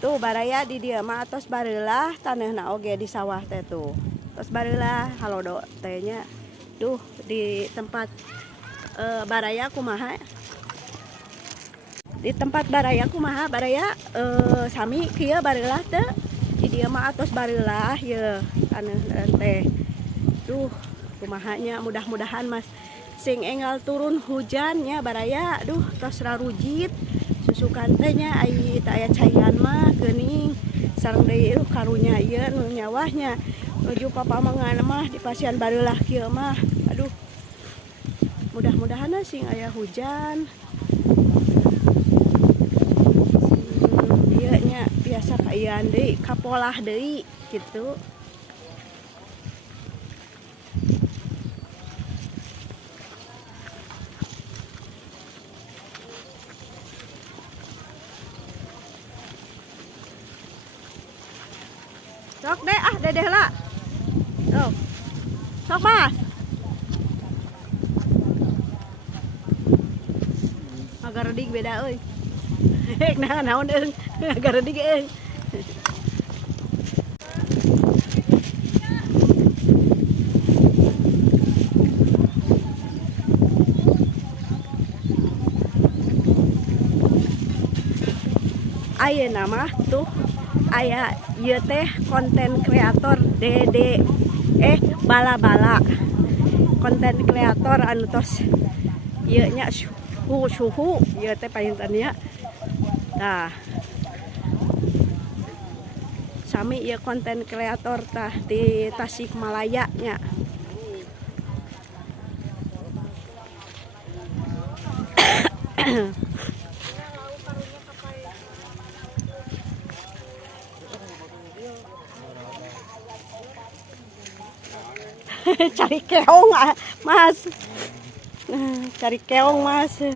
Tuh baraya di dia mah tos bareula taneuhna oge di sawah teh tuh. Tos bareula halodo teh nya. Duh di tempat baraya kumaha? Di tempat baraya kumaha? Baraya sami kieu bareula teu? Di dia mah tos bareula ye taneuh teh. Duh kumahanya mudah-mudahan Mas sing enggal turun hujannya baraya. Duh tos rarujit. Susukan teh nya aya cairan mah geuning sareng deui karunya ieu nu nyawahnya nuju papamangan mah di pasian bareula kieu mah. Aduh mudah-mudahan sing aya hujan. Ieu nya biasa kaian deui kapolah deui kitu. Sok deh dedeh lah. Tuh. Sok Mas. Agar redig beda euy. Hek naon eung. Agar redig eung. Ayeuna mah tuh aya ieu teh konten kreator Dede bala-bala konten kreator anu tos ieu nya suhu ieu teh paintennya. Nah sami ieu konten kreator tah di Tasikmalaya nya. Cari keong Mas, cari keong Mas.